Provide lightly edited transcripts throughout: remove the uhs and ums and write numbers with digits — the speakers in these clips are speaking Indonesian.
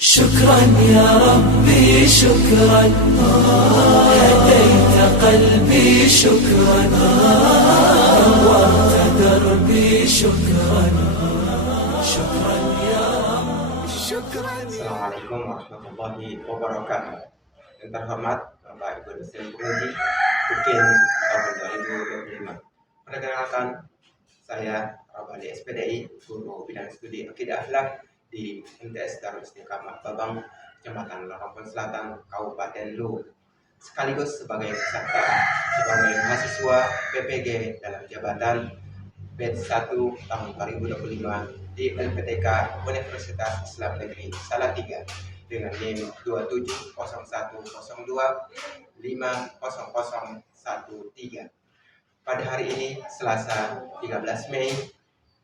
شكرا يا ربي شكرا هديت قلبي شكرا نورت دربي شكرا شكرا يا رب شكرا. Assalamualaikum warahmatullahi wabarakatuh. Yang terhormat Bapak Ibu dosen penguji UKIN tahun 2025. Perkenalkan, saya Rabali SPDI, guru bidang studi Akidah Akhlak di MTS Darul Istiqamah Babang, Kecamatan Lampung Selatan, Kabupaten Lu, sekaligus sebagai peserta sebagai mahasiswa PPG dalam jabatan batch 1 tahun 2025 di LPTK Universitas Islam Negeri Salatiga dengan NIM 270102500013. Pada hari ini Selasa 13 Mei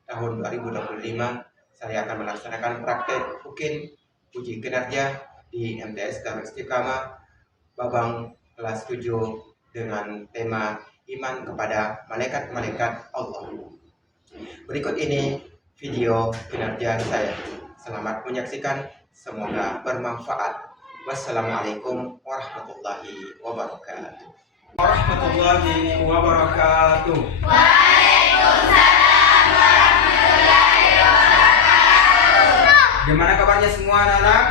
tahun 2025, saya akan melaksanakan praktek UKIN uji kinerja di MTS Darul Istiqamah Babang kelas 7 dengan tema iman kepada malaikat-malaikat Allah. Berikut ini video kinerja saya. Selamat menyaksikan, semoga bermanfaat. Wassalamualaikum warahmatullahi wabarakatuh. Warahmatullahi wabarakatuh. Waalaikumsalam warahmatullahi wabarakatuh. Gimana kabarnya semua anak-anak?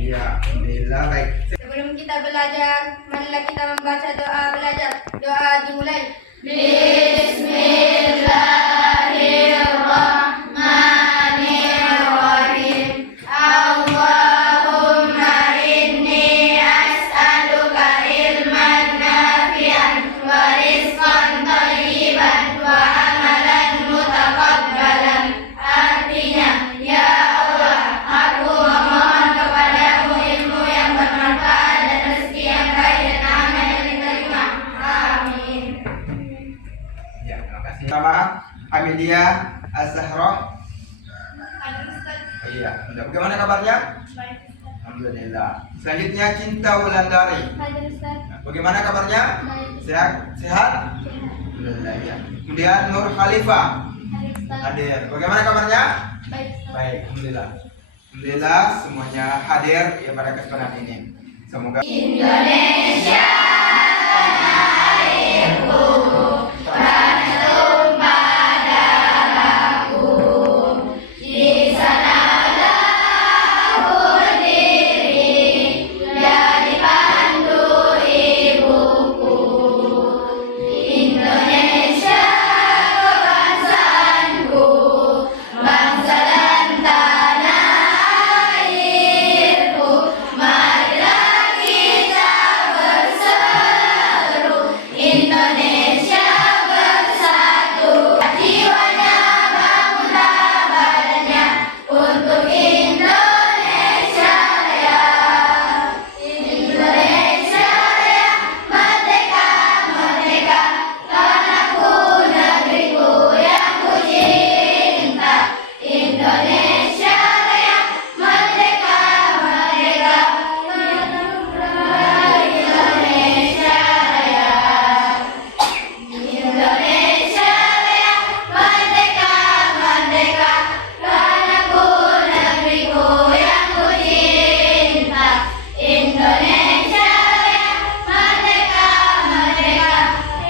Iya, alhamdulillah baik. Sebelum kita belajar, marilah kita membaca doa belajar. Doa dimulai. Bismillahirrahmanirrahim. Allahumma inni as'aluka ilman nafi'an wa rizqan thayyiban wa amalan mutaqabbalan. Artinya, ya Allah, aku memohon kepadamu ilmu yang bermanfaat dan rezeki yang baik dan amal yang diterima. Amin. Ya, terima kasih. Nama Amelia Az-Zahra. Oh, iya, bagaimana kabarnya? Alhamdulillah. Selanjutnya Cinta Wulandari. Bagaimana kabarnya? Sehat? Sehat? Alhamdulillah ya. Kemudian Nur Khalifah. Hadir. Bagaimana kabarnya? Baik, alhamdulillah. Alhamdulillah semuanya hadir ya pada kesempatan ini. Semoga Indonesia airku bertumpah darahku, di sanalah aku berdiri dari pandu ibuku. Indonesia kebangsaanku, bangsa dan tanah airku. Marilah kita berseru, Indonesia bersatu. Jiwanya bangunlah badannya untuk Indonesia Raya. Indonesia Raya, merdeka, merdeka, tanahku, negeriku yang ku cinta. Indonesia Raya, merdeka, merdeka, Indonesia Raya. Indonesia Raya, merdeka, merdeka, tanahku, negeriku yang ku cinta. Indonesia Raya, merdeka, merdeka,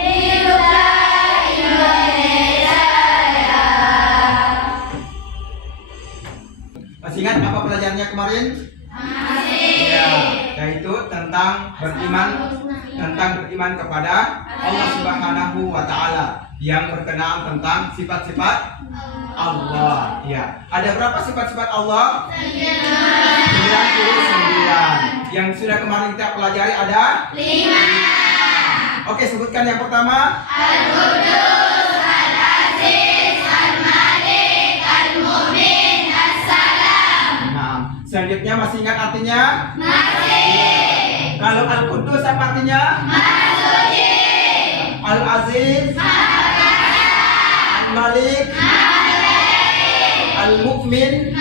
hiduplah Indonesia Raya. masih ingat apa pelajarannya kemarin? Ya, yaitu tentang beriman kepada Allah Subhanahu wa taala yang berkenaan tentang sifat-sifat Allah. Ya. Ada berapa sifat-sifat Allah? 99. Yang sudah kemarin kita pelajari ada 5. Oke, sebutkan yang pertama. Al-Qudus, Al-Aziz, Al-Malik, Al-Mu'min, As-Salam. Nah, selanjutnya masih ingat artinya? Masih. Kalau Al-Qudus apa artinya? Masuci. Al-Aziz, Al-Malik, Al-Mu'min,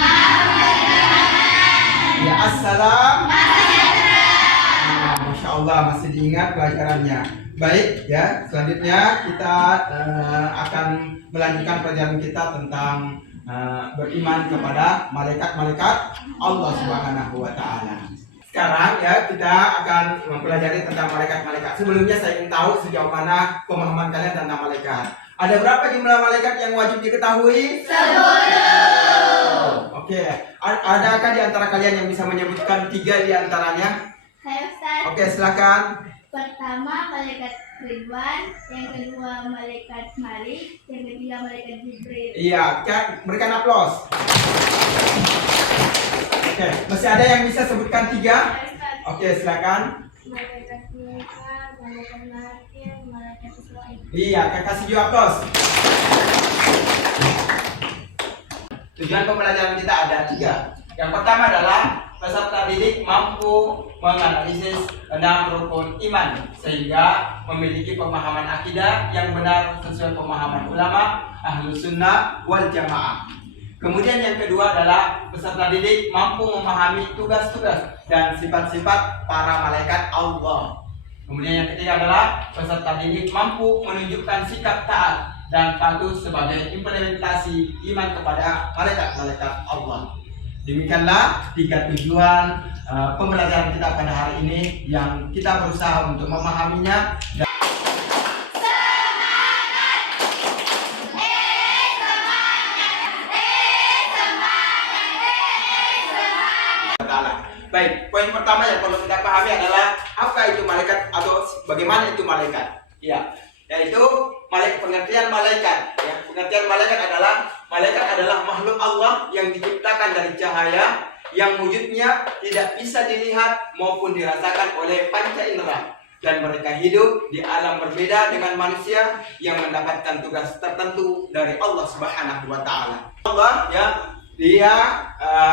ya As-Salam. Nah, Masya Allah masih diingat pelajarannya. Baik ya, selanjutnya kita akan melanjutkan pelajaran kita tentang beriman kepada malaikat-malaikat Allah Subhanahu wa taala. Sekarang ya kita akan mempelajari tentang malaikat-malaikat. Sebelumnya saya ingin tahu sejauh mana pemahaman kalian tentang malaikat. Ada berapa jumlah malaikat yang wajib diketahui? 10. Oke. Adakah di antara kalian yang bisa menyebutkan 3 di antaranya? Saya Ustaz. Oke, silakan. Pertama malaikat Ridwan, yang kedua malaikat Malik, yang ketiga malaikat Jibril. Iya, berikan aplaus. Oke, masih ada yang bisa sebutkan 3? Oke, silakan. Malaikat Mika, malaikat Nakir, malaikat Israil. Iya, kasih juga aplaus. Tujuan pembelajaran kita ada 3. Yang pertama adalah peserta didik mampu menganalisis 6 rukun iman sehingga memiliki pemahaman akidah yang benar sesuai pemahaman ulama Ahlus Sunnah wal Jamaah. Kemudian yang kedua adalah peserta didik mampu memahami tugas-tugas dan sifat-sifat para malaikat Allah. Kemudian yang ketiga adalah peserta didik mampu menunjukkan sikap taat dan patuh sebagai implementasi iman kepada malaikat-malaikat Allah. Demikianlah 3 tujuan pembelajaran kita pada hari ini yang kita berusaha untuk memahaminya. Baik, poin pertama yang perlu kita pahami adalah apa itu malaikat atau bagaimana itu malaikat. Ya, yaitu pengertian malaikat. Ya, pengertian malaikat adalah makhluk Allah yang diciptakan dari cahaya yang wujudnya tidak bisa dilihat maupun dirasakan oleh panca indera, dan mereka hidup di alam berbeda dengan manusia yang mendapatkan tugas tertentu dari Allah Subhanahu wa taala. Allah ya, dia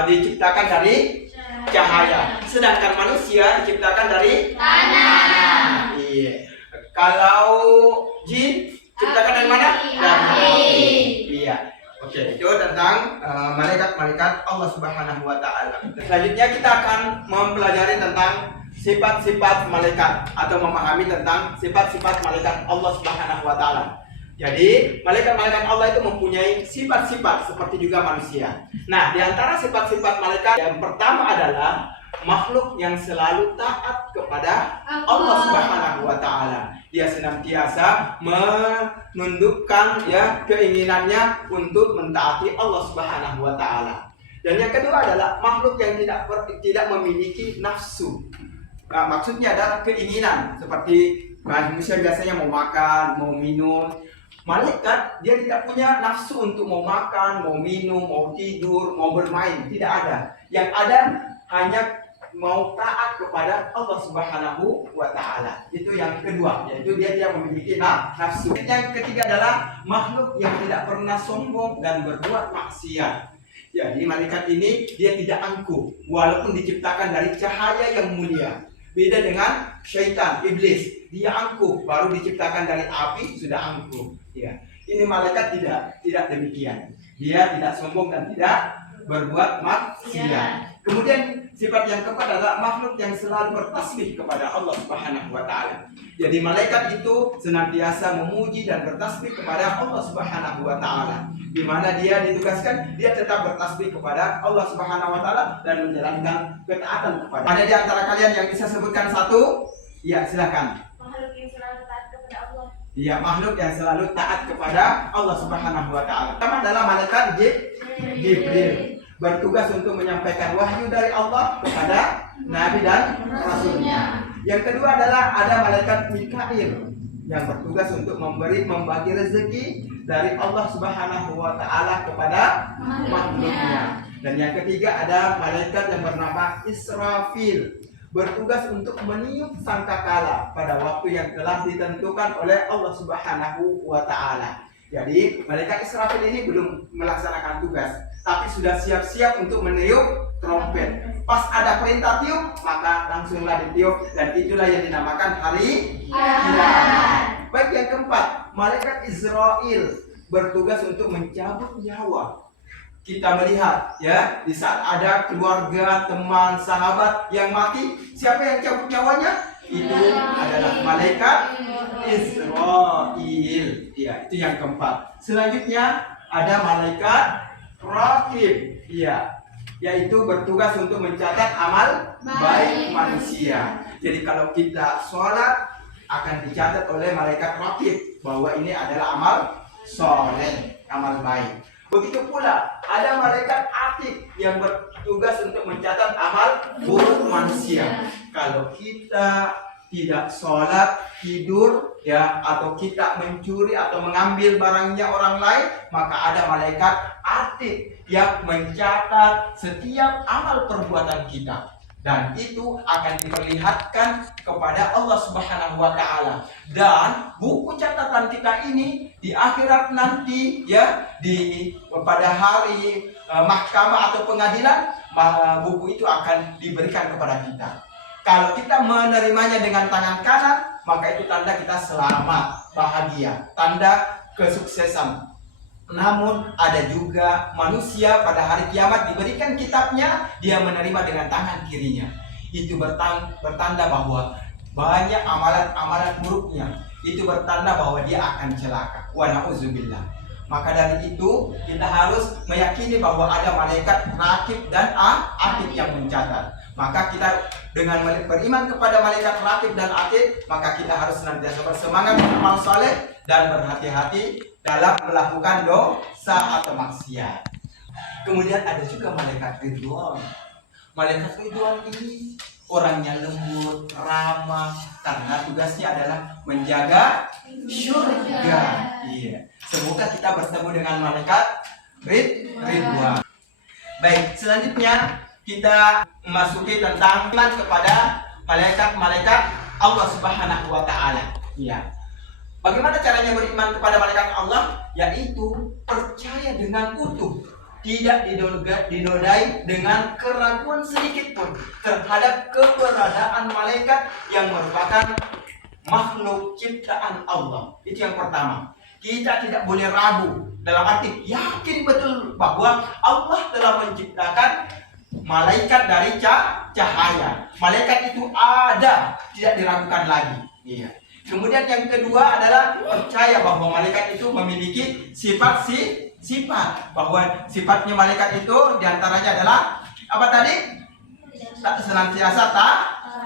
diciptakan dari cahaya, sedangkan manusia diciptakan dari tanah. Iya. Kalau jin diciptakan dari mana? Dari. Iya. Oke, itu tentang malaikat-malaikat Allah Subhanahu wa taala. Selanjutnya kita akan mempelajari tentang sifat-sifat malaikat atau memahami tentang sifat-sifat malaikat Allah Subhanahu wa taala. Jadi, malaikat-malaikat Allah itu mempunyai sifat-sifat seperti juga manusia. Nah, di antara sifat-sifat malaikat yang pertama adalah makhluk yang selalu taat kepada Allah Subhanahu wa taala. Dia senantiasa menundukkan ya keinginannya untuk mentaati Allah Subhanahu wa taala. Dan yang kedua adalah makhluk yang tidak memiliki nafsu. Nah, maksudnya adalah keinginan seperti manusia biasanya mau makan, mau minum. Malaikat dia tidak punya nafsu untuk mau makan, mau minum, mau tidur, mau bermain, tidak ada. Yang ada hanya mau taat kepada Allah Subhanahu wa taala. Itu yang kedua, yaitu dia tidak memiliki nafsu. Yang ketiga adalah makhluk yang tidak pernah sombong dan berbuat maksiat. Jadi malaikat ini dia tidak angkuh walaupun diciptakan dari cahaya yang mulia. Beda dengan syaitan, iblis, dia angkuh, baru diciptakan dari api sudah angkuh. Ya, ini malaikat tidak demikian. Dia tidak sombong dan tidak berbuat maksiat. Kemudian sifat yang keempat adalah makhluk yang selalu bertasbih kepada Allah Subhanahu wa taala. Jadi malaikat itu senantiasa memuji dan bertasbih kepada Allah Subhanahu wa taala. Di mana dia ditugaskan, dia tetap bertasbih kepada Allah Subhanahu wa taala dan menjalankan ketaatan kepada. Ada di antara kalian yang bisa sebutkan satu? Ya, silakan. Makhluk yang selalu taat kepada Allah. Iya, makhluk yang selalu taat kepada Allah Subhanahu wa taala. Pertama adalah malaikat Jibril, bertugas untuk menyampaikan wahyu dari Allah kepada nabi dan rasulnya. Yang kedua adalah ada malaikat Mikail yang bertugas untuk membagi rezeki dari Allah Subhanahu wa taala kepada makhluknya. Dan yang ketiga ada malaikat yang bernama Israfil, bertugas untuk meniup sangkakala pada waktu yang telah ditentukan oleh Allah Subhanahu wa taala. Jadi malaikat Israfil ini belum melaksanakan tugas, tapi sudah siap-siap untuk meniup trompet. Pas ada perintah tiup, maka langsunglah ditiup, dan itulah yang dinamakan hari kiamat. Baik, yang keempat, malaikat Israel bertugas untuk mencabut nyawa. Kita melihat ya, di saat ada keluarga, teman, sahabat yang mati, siapa yang cabut nyawanya? Itu adalah malaikat Israel. Ya, itu yang keempat. Selanjutnya ada malaikat raqib, iya, yaitu bertugas untuk mencatat amal baik manusia. Jadi kalau kita sholat akan dicatat oleh malaikat raqib bahwa ini adalah amal soleh, amal baik. Begitu pula ada malaikat atid yang bertugas untuk mencatat amal buruk manusia. Kalau kita tidak sholat, tidur, ya, atau kita mencuri atau mengambil barangnya orang lain, maka ada malaikat atid yang mencatat setiap amal perbuatan kita. Dan itu akan diperlihatkan kepada Allah Subhanahu wa Ta'ala. Dan buku catatan kita ini di akhirat nanti, ya, pada hari mahkamah atau pengadilan, buku itu akan diberikan kepada kita. Kalau kita menerimanya dengan tangan kanan, maka itu tanda kita selamat, bahagia, tanda kesuksesan. Namun ada juga manusia pada hari kiamat diberikan kitabnya, dia menerima dengan tangan kirinya. Itu bertanda bahwa banyak amalan-amalan buruknya. Itu bertanda bahwa dia akan celaka. Wa na'udzubillah. Maka dari itu kita harus meyakini bahwa ada malaikat raqib dan atid yang mencatat. Maka kita dengan beriman kepada malaikat raqib dan atid, maka kita harus senantiasa bersemangat beramal saleh dan berhati-hati dalam melakukan dosa atau maksiat. Kemudian ada juga malaikat Ridwan. Malaikat Ridwan ini orangnya lembut, ramah, karena tugasnya adalah menjaga surga. Iya. Semoga kita bertemu dengan malaikat Ridwan. Baik, selanjutnya kita memasuki tentang iman kepada malaikat-malaikat Allah Subhanahu wa Ta'ala. Iya. Bagaimana caranya beriman kepada malaikat Allah? Yaitu percaya dengan utuh, tidak dinodai dengan keraguan sedikit pun terhadap keberadaan malaikat yang merupakan makhluk ciptaan Allah. Itu yang pertama. Kita tidak boleh ragu, dalam arti yakin betul bahwa Allah telah menciptakan malaikat dari cahaya. Malaikat itu ada, tidak diragukan lagi. Iya. Kemudian yang kedua adalah percaya bahwa malaikat itu memiliki sifat bahwa sifatnya malaikat itu diantaranya adalah apa tadi? Senantiasa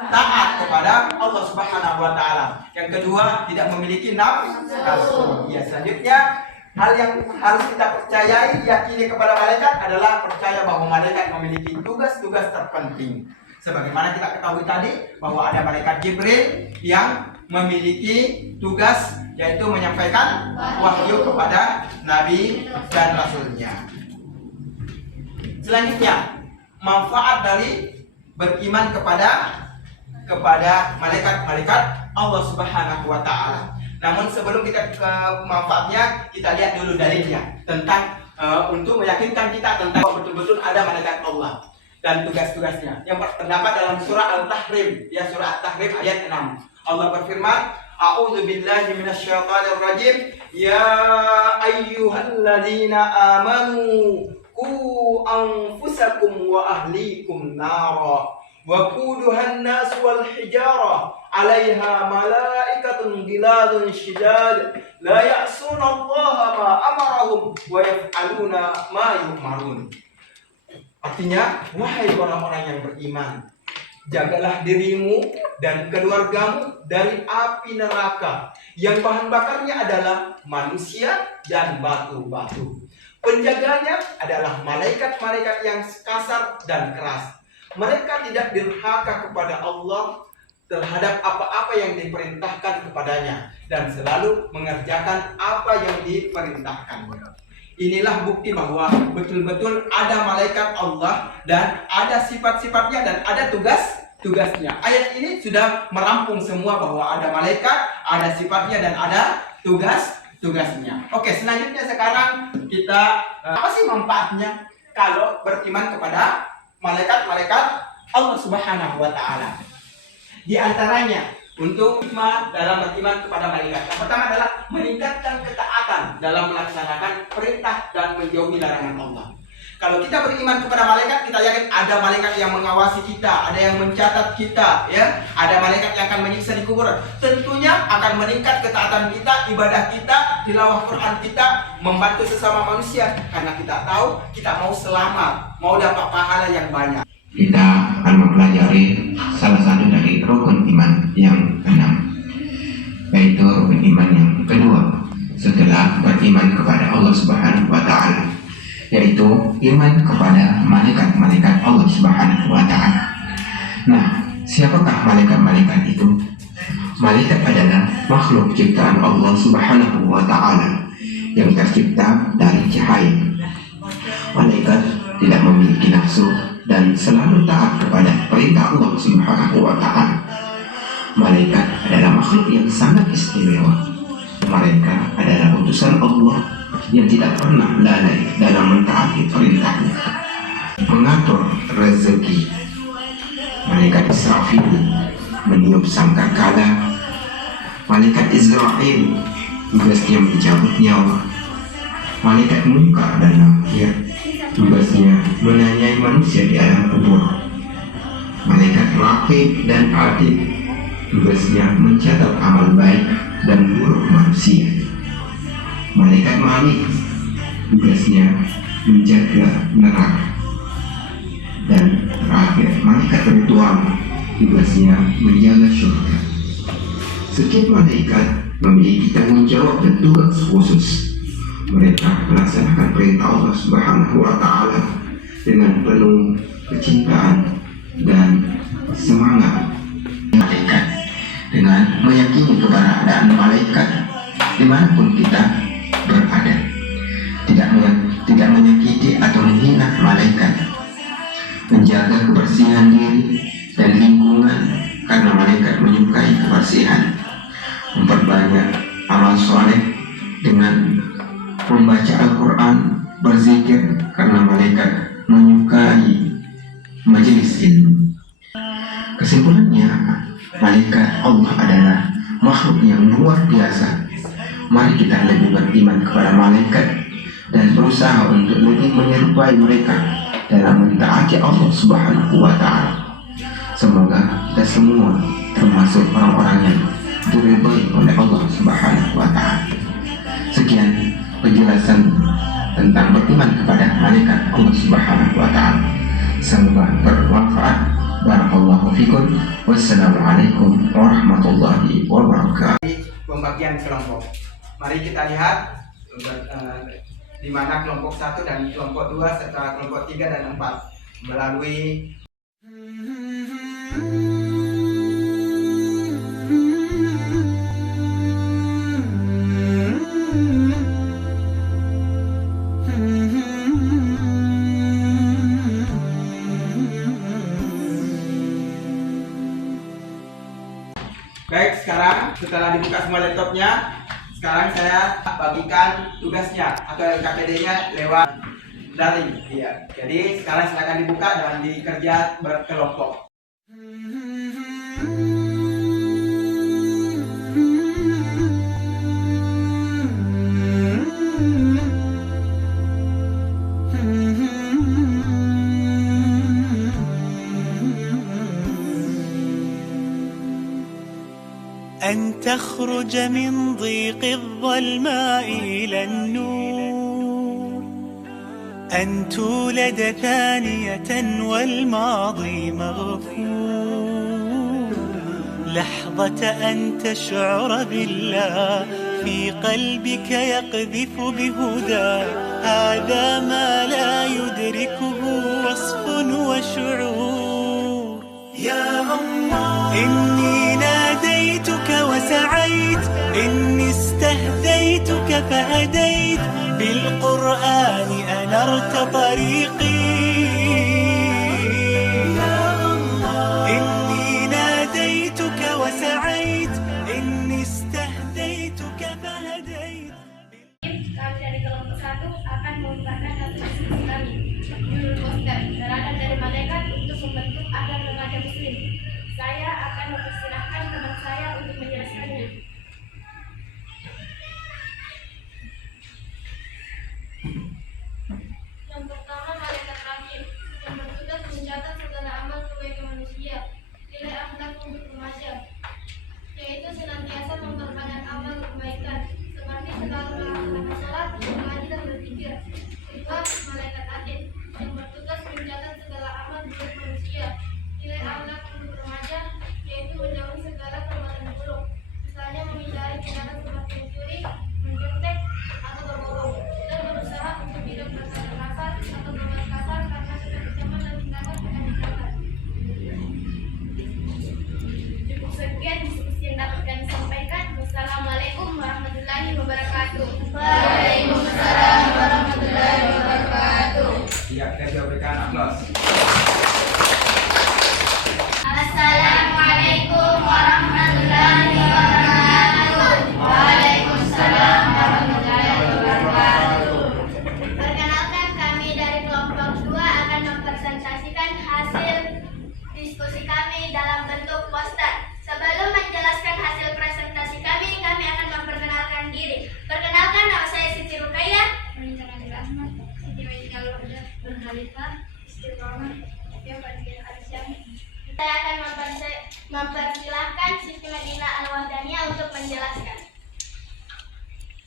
taat kepada Allah Subhanahu wa Ta'ala. Yang kedua, tidak memiliki nafsu. Ya, selanjutnya hal yang harus kita percayai, yakini kepada malaikat adalah percaya bahwa malaikat memiliki tugas-tugas terpenting. Sebagaimana kita ketahui tadi bahwa ada malaikat Jibril yang memiliki tugas yaitu menyampaikan wahyu kepada Nabi dan Rasulnya. Selanjutnya, manfaat dari beriman kepada malaikat-malaikat Allah Subhanahu wa Ta'ala. Namun sebelum kita ke manfaatnya, kita lihat dulu dalilnya tentang untuk meyakinkan kita tentang betul-betul ada malaikat Allah dan tugas-tugasnya. Yang terdapat dalam surah Al-Tahrim, ya, surah Al-Tahrim ayat 6. Allah berfirman, A'udzu billahi minasyaitonir rajim. Ya ayyuhalladzina amanu qu anfusakum wa ahlikum nara wa quduhan nas wal hijarah 'alaiha malaikatun ghiladun syidad la ya'suna Allaha ma amarahum wa yaf'aluna ma yu'marun. Artinya, wahai orang-orang yang beriman, jagalah dirimu dan keluargamu dari api neraka yang bahan bakarnya adalah manusia dan batu-batu. Penjaganya adalah malaikat-malaikat yang kasar dan keras. Mereka tidak durhaka kepada Allah terhadap apa-apa yang diperintahkan kepadanya dan selalu mengerjakan apa yang diperintahkannya. Inilah bukti bahwa betul-betul ada malaikat Allah dan ada sifat-sifatnya dan ada tugasnya. Ayat ini sudah merampung semua bahwa ada malaikat, ada sifatnya dan ada tugasnya. Oke, selanjutnya sekarang kita apa sih manfaatnya kalau beriman kepada malaikat-malaikat Allah Subhanahu wa Ta'ala? Di antaranya untuk hikmah dalam beriman kepada malaikat. Yang pertama adalah meningkatkan ketaatan dalam melaksanakan perintah dan menjauhi larangan Allah. Kalau kita beriman kepada malaikat, kita yakin ada malaikat yang mengawasi kita, ada yang mencatat kita, ya, ada malaikat yang akan menyiksa di kuburan. Tentunya akan meningkat ketaatan kita, ibadah kita, tilawah Quran kita, membantu sesama manusia, karena kita tahu kita mau selamat, mau dapat pahala yang banyak. Kita akan mempelajari salah satu dari rukun iman yang keenam, yaitu rukun iman yang kedua setelah beriman kepada Allah Subhanahu wa Ta'ala, yaitu iman kepada malaikat-malaikat Allah Subhanahu wa Ta'ala. Nah, siapakah malaikat-malaikat itu? Malaikat adalah makhluk ciptaan Allah Subhanahu wa Ta'ala yang tercipta dari cahaya. Malaikat tidak memiliki nafsu dan selalu taat kepada perintah Allah Subhanahu wa Ta'ala. Malaikat adalah makhluk yang sangat istimewa. Mereka adalah utusan Allah yang tidak pernah lalai dalam mentaati perintahnya. Mengatur rezeki. Malaikat Israfil meniup sangkakala. Malaikat Israel tugasnya mencabut nyawa. Malaikat Munkar dan Nakir tugasnya menanyai manusia di alam kubur. Malaikat Raqib dan Atid tugasnya mencatat amal baik dan buruk manusia. Malaikat Malik tugasnya menjaga neraka. Dan terakhir, malaikat Ridwan tugasnya menjaga surga. Setiap malaikat memiliki tanggung jawab dan tugas khusus. Mereka melaksanakan perintah Allah Subhanahu wa Ta'ala dengan penuh kecintaan dan semangat. Malaikat dengan meyakini keberadaan malaikat dimanapun kita berada, tidak menyakiti atau menghina malaikat, menjaga kebersihan diri dan lingkungan karena malaikat menyukai kebersihan, memperbanyak amal soleh dengan membaca Al-Quran, berzikir karena malaikat menyukai majelis ilmu. Kesimpulannya, malaikat Allah adalah makhluk yang luar biasa. Mari kita lebih beriman kepada malaikat dan berusaha untuk lebih menyerupai mereka dalam mentaati Allah Subhanahu wa Ta'ala. Semoga kita semua termasuk orang-orang yang diridhai oleh Allah Subhanahu wa Ta'ala. Sekian penjelasan tentang beriman kepada malaikat Allah Subhanahu wa Ta'ala. Semoga bermanfaat. Barakallahu fikum. Wassalamualaikum warahmatullahi wabarakatuh. Pembagian kelompok. Mari kita lihat di mana kelompok 1 dan kelompok 2 serta kelompok 3 dan 4 melalui Baik, sekarang setelah dibuka semua laptopnya, sekarang saya bagikan tugasnya atau LKPD-nya lewat daring. Iya. Jadi sekarang silakan dibuka dan dikerja berkelompok. أن تخرج من ضيق الظلماء إلى النور، أن تولد ثانية والماضي مغفور، لحظة أن تشعر بالله في قلبك يقذف بهدى، هذا ما لا يدركه وصف وشعور. يا الله إني ناديتك وسعيت، إني استهديتك فهديت، بالقرآن أنرت طريقي. يا الله إني ناديتك وسعيت، إني استهديتك فهديت. Kami dari kelompok 1 akan membukakan satu diskusi kami. Judul poster teladan dari malaikat untuk membentuk akhlak remaja muslim. Saya akan mempersilahkan teman saya untuk menjelaskannya. Yang pertama, malaikat Ya, kita berikan aplaus. Assalamualaikum warahmatullahi wabarakatuh. Waalaikumsalam warahmatullahi wabarakatuh. Perkenalkan, kami dari kelompok 2 akan mempresentasikan hasil diskusi kami dalam bentuk poster. Sebelum menjelaskan hasil presentasi kami akan memperkenalkan diri. Perkenalkan, nama saya Siti Rukaya. Saya akan mempersilahkan Siti Medina Al-Wahdaniyah untuk menjelaskan.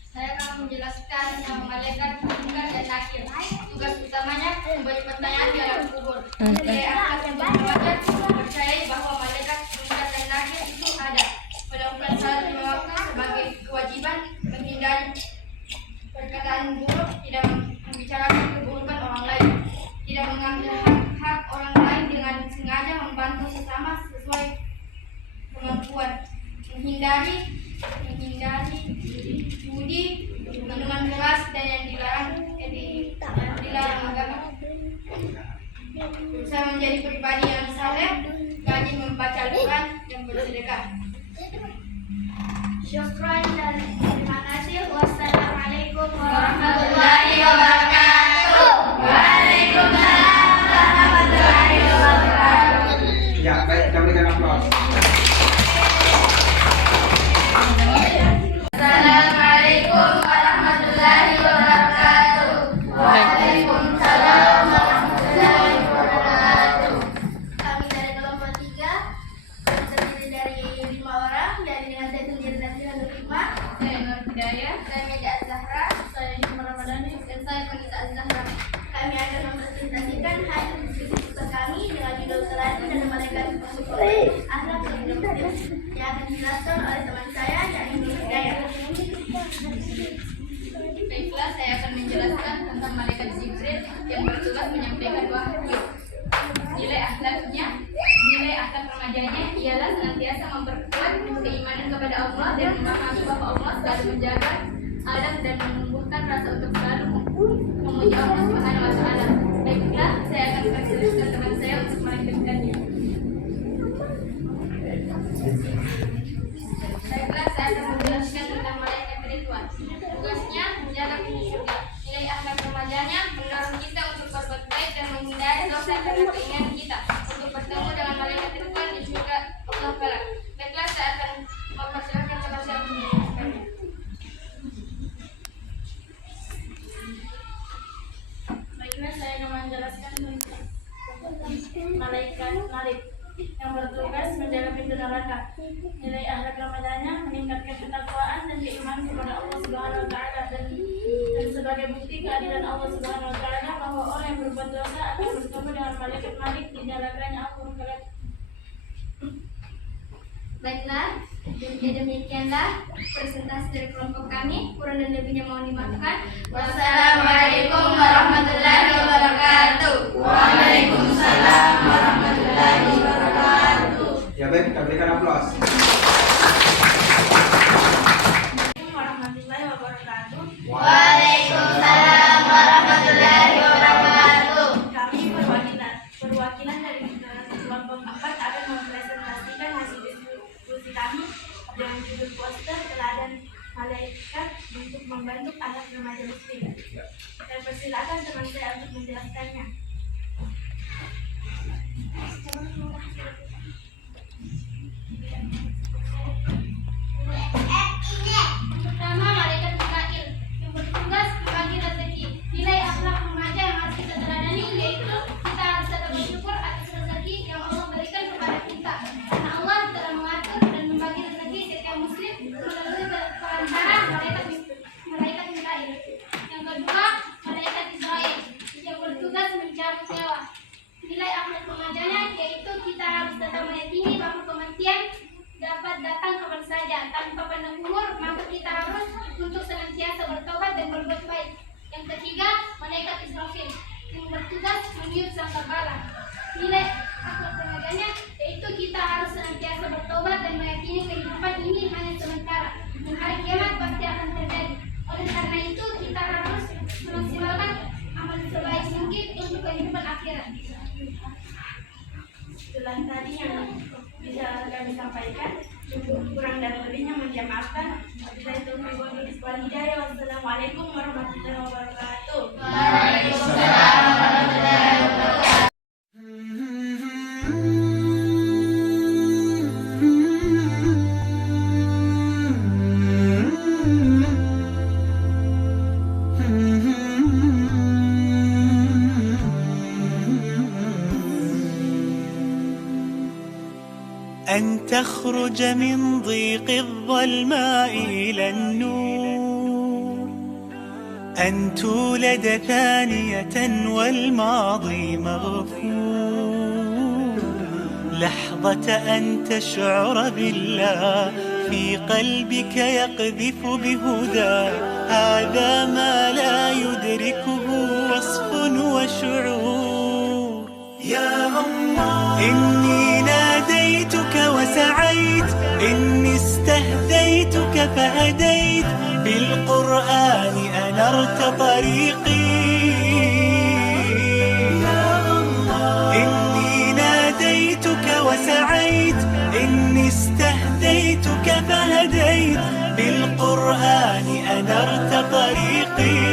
Saya akan menjelaskan yang malaikat, munkar dan nakir. Tugas utamanya memberi pertanyaan di alam kubur. Saya akan memperbaca percaya bahwa malaikat, munkar dan nakir itu ada. Melakukan salat lima waktu sebagai kewajiban, menghindari perkataan buruk, tidak membicarakan keburukan orang lain, tidak mengambil hak orang lain dengan sengaja, membantu sesama sesuai kemampuan, menghindari judi, minuman keras dan yang dilarang agama. Berusaha menjadi pribadi yang saleh, rajin membaca Al-Quran dan bersedekah. Syukran dan terima kasih. Wassalamualaikum warahmatullahi wabarakatuh. Waalaikumsalam warahmatullahi wabarakatuh. Ya, baik, kita berikan aplaus. Assalamualaikum warahmatullahi wabarakatuh. Waalaikumsalam warahmatullahi wabarakatuh. Kami dari kelompok 3 terdiri dari 5 orang, dari dengan saya sendiri dan saya Nur Hikmah, saya Nur Hidayah, saya Meda Az-Zahra, saya Hikmah Ramadhani, dan saya Konita Az-Zahra. Kami akan mempresentasikan hasil diskusi kami dengan judul Salatu dan Malaikat Bersyukur Akhlak Sebelum Muslim yang akan dijelaskan oleh teman saya yakni Nur Hidayah. Baiklah, saya akan menjelaskan tentang malaikat Jibril yang bertugas menyampaikan wahyu. Nilai akhlak remajanya ialah senantiasa memperkuat keimanan kepada Allah dan memahami bahwa Allah selalu menjaga alam dan menumbuhkan rasa untuk selalu memuji Allah Subhanahu wa Ta'ala. Baiklah, saya akan mempersilahkan teman saya untuk melanjutkannya. Baiklah, saya akan menjelaskan tentang malaikat Ridwan. Tugasnya menjaga pintu surga. Nilai akhlak remajanya mendorong kita untuk berbuat baik dan menghindari dosa karena keinginan kita untuk bertemu dengan malaikat Ridwan di surga Allah Ta'ala. Baiklah, saya akan mempersilahkan teman saya untuk menjelaskannya. Baiklah, saya akan menjelaskan tentang malaikat Malik yang bertugas menjaga pintu neraka. Nilai akhlak remajanya meningkatkan ketakwaan dan keimanan kepada Allah Subhanahu wa Ta'ala dan sebagai bukti keadilan Allah Subhanahu wa Ta'ala bahwa orang yang berbuat dosa akan bertemu dengan malaikat Malik di neraka-Nya Allah. Baiklah, demikianlah presentasi dari kelompok kami. Kurang dan lebihnya mohon dimaafkan. Wassalamualaikum warahmatullahi wabarakatuh. Waalaikumsalam warahmatullahi wabarakatuh. Ya, baik, kita berikan aplaus. Warahmatullahi wabarakatuh. Waalaikumsalam warahmatullahi wabarakatuh. Kami perwakilan dari kelompok 4 akan mempresentasikan hasil diskusi kami dengan judul poster teladan malaikat untuk membentuk anak remaja muslim. Saya persilakan teman saya untuk menjelaskannya. Pertama, malaikat Mikail yang bertugas membagi rezeki. Nilai akhlak remaja yang harus kita teladani yaitu kita harus tetap bersyukur atas rezeki yang Allah berikan kepada kita. Karena Allah telah mengatur dan membagi rezeki setiap muslim melalui perantaraan malaikat Mikail. Yang kedua, malaikat Israel yang bertugas mencabut nyawa. Nilai akhlak remajanya yaitu kita harus tetap meyakini bahwa kematian dapat datang kapan saja tanpa pandang umur, maka kita harus untuk senantiasa bertobat dan berbuat baik. Yang ketiga, malaikat Israfil yang bertugas meniup sangkakala. Nilai akhlak remajanya yaitu kita harus senantiasa bertobat dan meyakini kehidupan ini hanya sementara dan hari kiamat pasti akan terjadi. Oleh karena itu kita harus memaksimalkan amal sebaik mungkin untuk Itulah tadi yang bisa kami sampaikan. Kurang dan lebihnya mohon dimaafkan. Wabillahi taufiq wal hidayah. Wassalamualaikum warahmatullahi wabarakatuh. Waalaikumsalam warahmatullahi wabarakatuh. أن تخرج من ضيق الظلماء إلى النور، أن تولد ثانية والماضي مغفور، لحظة أن تشعر بالله في قلبك يقذف بهدى، هذا ما لا يدركه وصف وشعور. يا الله إني ناديتك وسعيت، إني استهديتك فهديت، بالقرآن أنرت طريقي. يا الله إني ناديتك وسعيت، إني استهديتك فهديت، بالقرآن أنرت طريقي.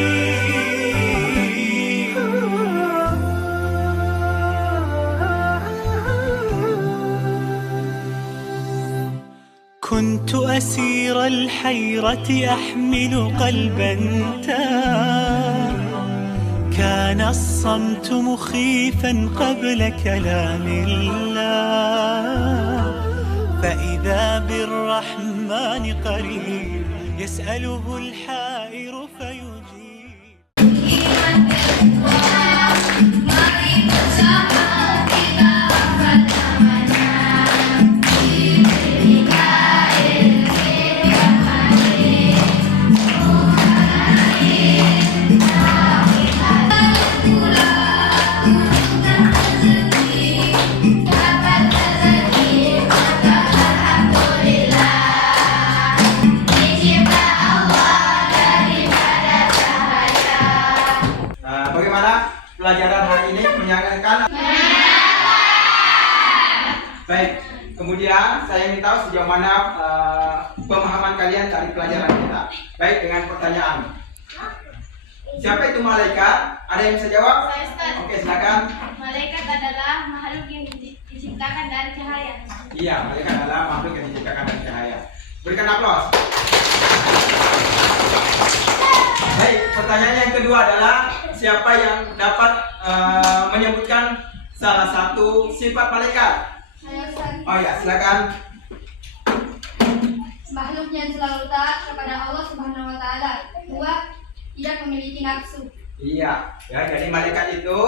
كنت أسير الحيرة أحمل قلبا تاه، كان الصمت مخيفا قبل كلام الله، فإذا بالرحمن قريب يسأله الحائر فيجيب. Bagaimana pelajaran hari ini? Menyenangkan? Baik, kemudian saya ingin tahu sejauh mana pemahaman kalian dari pelajaran kita. Baik, dengan pertanyaan. Siapa itu malaikat? Ada yang bisa jawab? Saya, Ustaz. Oke, silakan. Malaikat adalah makhluk yang diciptakan dari cahaya. Iya, malaikat adalah makhluk yang diciptakan dari cahaya. Berikan aplaus. Baik, pertanyaan yang kedua adalah siapa yang dapat menyebutkan salah satu sifat malaikat? Saya, Ustaz. Oh ya, silakan. Makhluk yang selalu taat kepada Allah Subhanahu wa taala. Dua, tidak memiliki nafsu. Iya, ya, jadi malaikat itu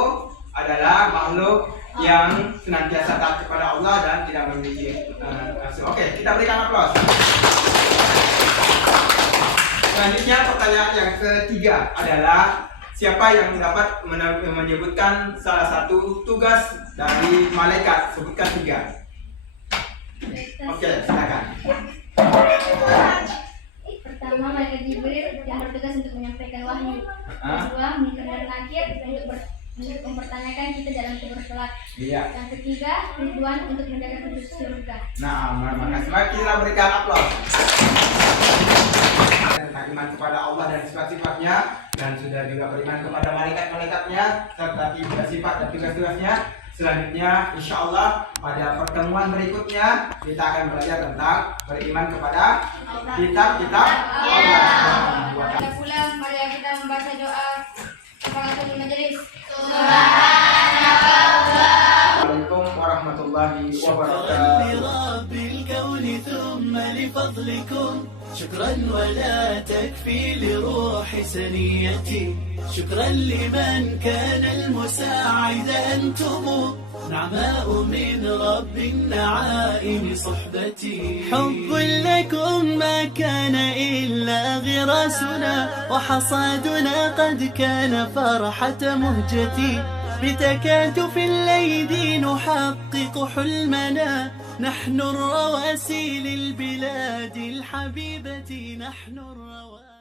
adalah makhluk yang senantiasa taat kepada Allah dan tidak memiliki nafsu. Oke, kita berikan aplaus. Selanjutnya pertanyaan yang ketiga adalah siapa yang dapat menyebutkan salah satu tugas dari malaikat? Sebutkan 3. Oke, silakan. Pertama, malaikat Jibril yang bertugas untuk menyampaikan wahyu. Kedua, Munkar dan Nakir untuk mempertanyakan kita dalam kubur kelak. Iya. Yang ketiga, Ridwan untuk menjaga penduduk surga. Nah, makasih. Mari kita berikan aplaus. Tentang iman kepada Allah dan sifat-sifatnya, dan sudah juga beriman kepada malaikat-malaikatnya serta sifat dan tugas-tugasnya. Selanjutnya, insya Allah pada pertemuan berikutnya kita akan belajar tentang beriman kepada kitab-kitab Allah. Pada pulang, mari kita membaca doa kafaratul majelis. Assalamualaikum warahmatullahi wabarakatuh. لرب الكون ثم لفضلكم شكرا ولا تكفي لروح سنيتي، شكرا لمن كان المساعد أنتم، نعماء من رب النعائم صحبتي. حب لكم ما كان إلا غراسنا، وحصادنا قد كان فرحة مهجتي، بتكاتف الأيدي نحقق حلمنا، نحن الرواسي للبلاد الحبيبة، نحن الرواسي.